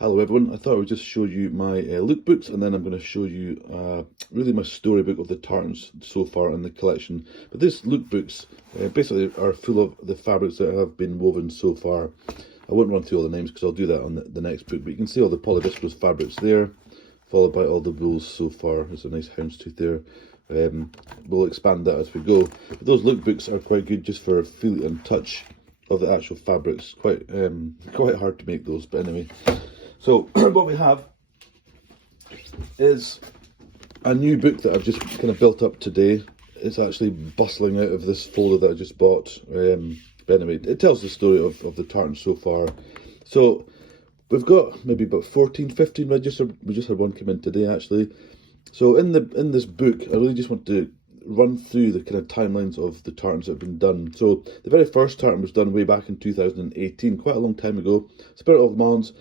Hello everyone, I thought I would just show you my lookbooks, and then I'm going to show you really my storybook of the tartans so far in the collection. But these lookbooks basically are full of the fabrics that have been woven so far. I won't run through all the names because I'll do that on the next book, but you can see all the polyviscose fabrics there, followed by all the wools so far. There's a nice houndstooth there. We'll expand that as we go. But those lookbooks are quite good just for feel and touch of the actual fabrics. Quite hard to make those, but anyway. So what we have is a new book that I've just kind of built up today. It's actually bustling out of this folder that I just bought. But anyway, it tells the story of the tartan so far. So we've got maybe about 14, 15 registered. We just had one come in today actually. So in this book, I really just want to run through the kind of timelines of the tartans that have been done. So the very first tartan was done way back in 2018, quite a long time ago. Spirit of Le Mans.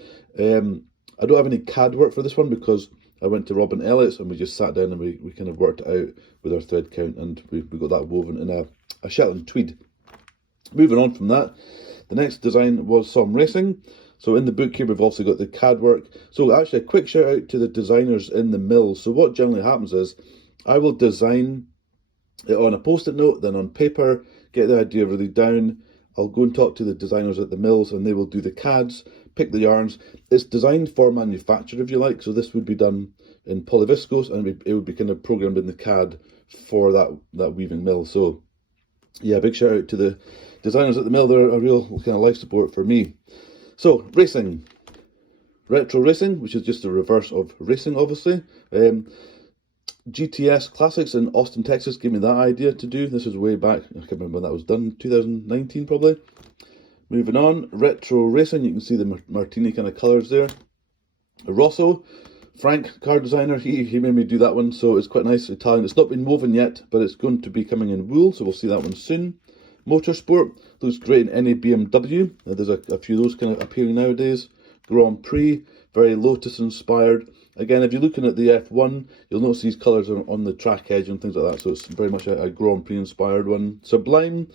I don't have any CAD work for this one because I went to Robin Elliott's and we just sat down and we kind of worked it out with our thread count, and we got that woven in a Shetland tweed. Moving on from that, the next design was SOLM Racing. So in the book here we've also got the CAD work. So actually a quick shout out to the designers in the mill. So what generally happens is I will design it on a post-it note, then on paper, get the idea really down. I'll go and talk to the designers at the mills and they will do the CADs, pick the yarns. It's designed for manufacture, if you like, so this would be done in polyviscose and it would be kind of programmed in the CAD for that weaving mill. So yeah, big shout out to the designers at the mill. They're a real kind of life support for me. So racing, retro racing, which is just the reverse of racing obviously. GTS Classics in Austin, Texas gave me that idea to do. This is way back, I can't remember when that was done, 2019 probably. Moving on, retro racing, you can see the martini kind of colours there. Rosso, Frank, car designer, he made me do that one, so it's quite nice, Italian. It's not been woven yet, but it's going to be coming in wool, so we'll see that one soon. Motorsport, looks great in any BMW. There's a few of those kind of appearing nowadays. Grand Prix, very Lotus inspired. Again, if you're looking at the F1, you'll notice these colours are on the track edge and things like that, so it's very much a Grand Prix inspired one. Sublime,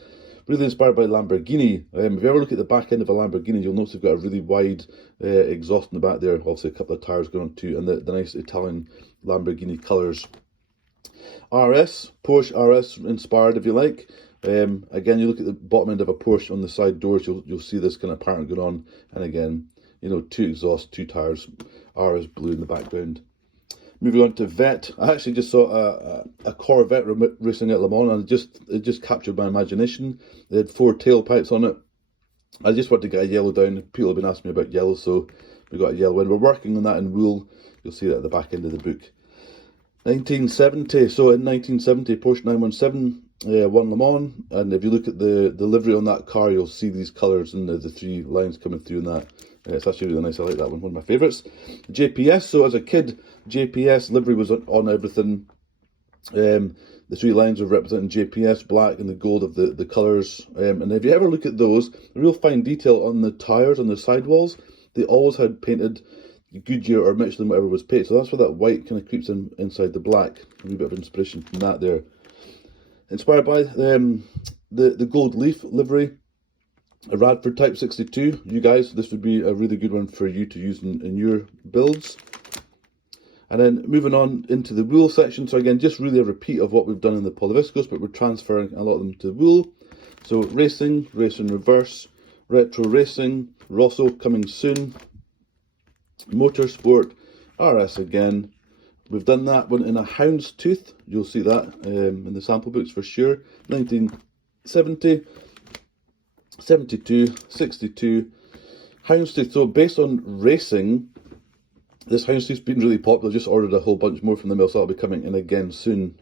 really inspired by Lamborghini. If you ever look at the back end of a Lamborghini, you'll notice they've got a really wide exhaust in the back there, obviously a couple of tyres going on too, and the nice Italian Lamborghini colours. RS, Porsche RS inspired if you like. Again, you look at the bottom end of a Porsche on the side doors, you'll see this kind of pattern going on, and again, you know, two exhausts, two tyres, RS blue in the background. Moving on to Vet, I actually just saw a Corvette racing at Le Mans, and it just captured my imagination. They had 4 tailpipes on it. I just wanted to get a yellow down. People have been asking me about yellow, so we got a yellow one. We're working on that in wool. You'll see that at the back end of the book. 1970, so in 1970, Porsche 917 won Le Mans, and if you look at the livery on that car, you'll see these colours and the 3 lines coming through in that. It's actually really nice, I like that one of my favourites. JPS, so as a kid, JPS livery was on everything. The 3 lines are representing JPS, black and the gold of the colours. And if you ever look at those, a real fine detail on the tyres, on the sidewalls, they always had painted Goodyear or Michelin, whatever was painted. So that's where that white kind of creeps inside the black. A wee bit of inspiration from that there. Inspired by the gold leaf livery. A Radford Type 62, you guys, this would be a really good one for you to use in your builds. And then moving on into the wool section, so again, just really a repeat of what we've done in the polyviscose, but we're transferring a lot of them to wool. So racing, racing reverse, retro racing, Rosso coming soon, motorsport, RS again. We've done that one in a houndstooth, you'll see that in the sample books for sure. 1970. 72, 62, houndstooth. So based on racing, this houndstooth's been really popular. Just ordered a whole bunch more from the mill, so that'll be coming in again soon.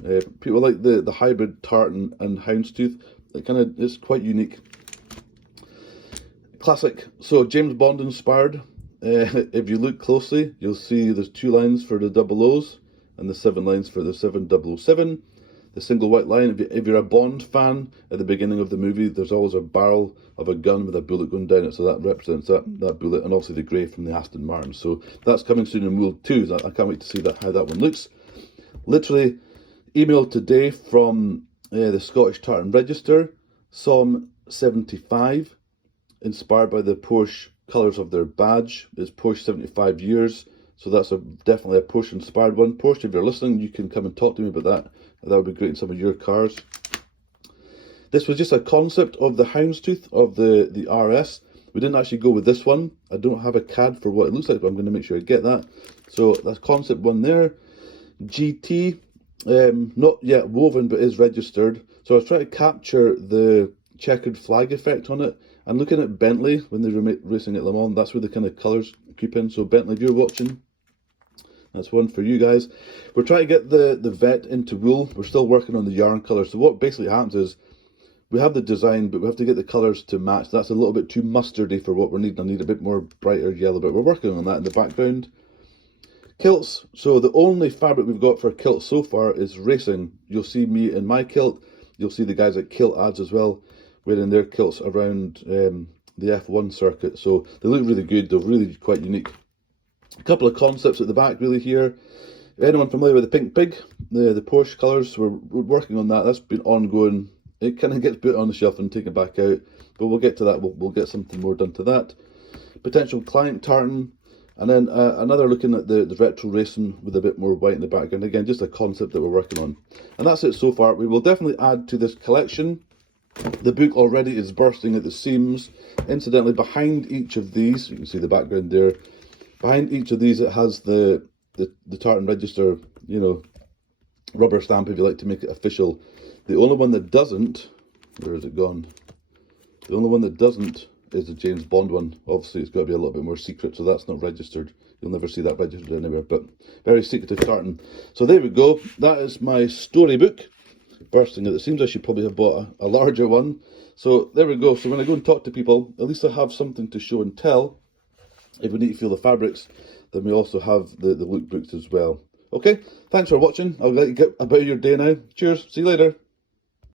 People like the hybrid tartan and houndstooth. It kind of is quite unique. Classic. So James Bond inspired. If you look closely, you'll see there's 2 lines for the 00s and the 7 lines for the 7007. The single white line, if you're a Bond fan, at the beginning of the movie, there's always a barrel of a gun with a bullet going down it, so that represents that bullet, and obviously the grey from the Aston Martin. So that's coming soon in wool too. So I can't wait to see how that one looks. Literally, emailed today from the Scottish Tartan Register, SOLM 75, inspired by the Porsche colours of their badge. It's Porsche 75 years, so that's definitely a Porsche inspired one. Porsche, if you're listening, you can come and talk to me about that. That would be great in some of your cars. This was just a concept of the houndstooth of the RS. We didn't actually go with this one. I don't have a CAD for what it looks like, but I'm going to make sure I get that. So that's concept one there. GT, not yet woven, but is registered. So I was trying to capture the checkered flag effect on it. And looking at Bentley, when they were racing at Le Mans, that's where the kind of colours creep in. So Bentley, if you're watching, that's one for you guys. We're trying to get the vet into wool. We're still working on the yarn colour. So what basically happens is, we have the design, but we have to get the colours to match. That's a little bit too mustardy for what we're needing. I need a bit more brighter yellow, but we're working on that in the background. Kilts. So the only fabric we've got for kilts so far is racing. You'll see me in my kilt. You'll see the guys at Kilt Ads as well, wearing their kilts around the F1 circuit. So they look really good. They're really quite unique. A couple of concepts at the back really here. Anyone familiar with the Pink Pig? The Porsche colours, we're working on that. That's been ongoing. It kind of gets put on the shelf and taken back out, but we'll get to that. We'll get something more done to that. Potential client tartan, and then another looking at the retro racing with a bit more white in the background. Again, just a concept that we're working on. And that's it so far. We will definitely add to this collection. The book already is bursting at the seams. Incidentally, behind each of these, you can see the background there, behind each of these it has the Tartan register, you know, rubber stamp if you like to make it official. The only one that doesn't, where has it gone? The only one that doesn't is the James Bond one. Obviously, it's got to be a little bit more secret, so that's not registered. You'll never see that registered anywhere, but very secretive tartan. So there we go. That is my storybook. Bursting at the seams. I should probably have bought a larger one. So there we go. So when I go and talk to people, at least I have something to show and tell. If we need to feel the fabrics, then we also have the lookbooks as well. Okay, thanks for watching. I'll let you get about your day now. Cheers. See you later.